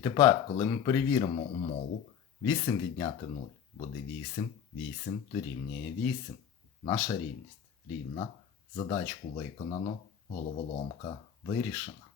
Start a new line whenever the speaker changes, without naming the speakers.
Тепер, коли ми перевіримо умову, 8 відняти 0 буде 8, 8 дорівнює 8. Наша рівність рівна. Задачку виконано, головоломка вирішена.